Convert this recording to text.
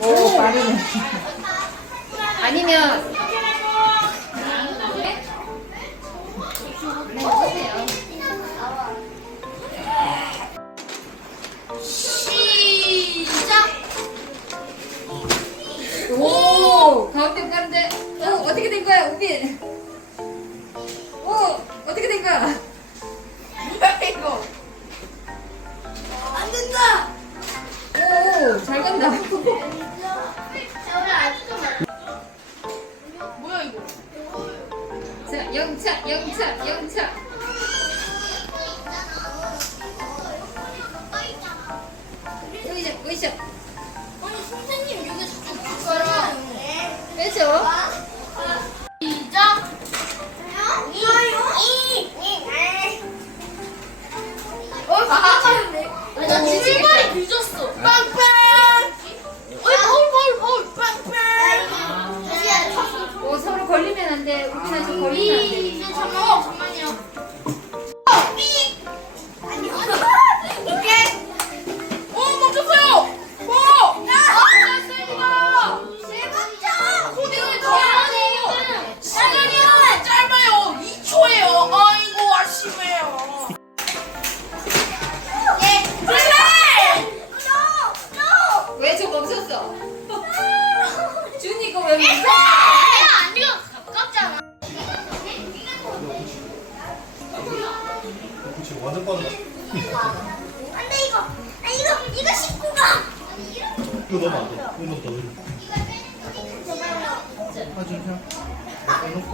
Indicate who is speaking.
Speaker 1: 오 빠르네. 아니면.
Speaker 2: 시작.
Speaker 1: 오 가운데 가는데 오 어떻게 된 거야 우빈? 오 어떻게 된 거야?
Speaker 2: 뭐야 이거?
Speaker 1: 자 영차 영차 영차. 으쌰 으쌰
Speaker 2: 아니 선생님 여기 자꾸 바꿔요.
Speaker 1: 빼죠.
Speaker 2: 시작. 어, 바꿔는데. 나
Speaker 1: 오,
Speaker 2: 출발이 늦었어. 빵빵.
Speaker 1: 우빈아 좀 걸리면 안 돼.
Speaker 2: 이 잠깐만 잠깐만요. 어 멈췄어요. 어. 아. 코딩을 더 해야죠. 시간이 짧아요. 2초예요. 아이고 아쉬워요.
Speaker 1: 왜저 멈췄어? 준이 이거 왜 멈췄어?
Speaker 3: 완전 빠르다.
Speaker 2: 안돼 이거. 아 이거 이거 씻고 가.
Speaker 3: 이거 넣으면 안돼. 이거 넣으면 더 넣어 아 진짜 빼놓고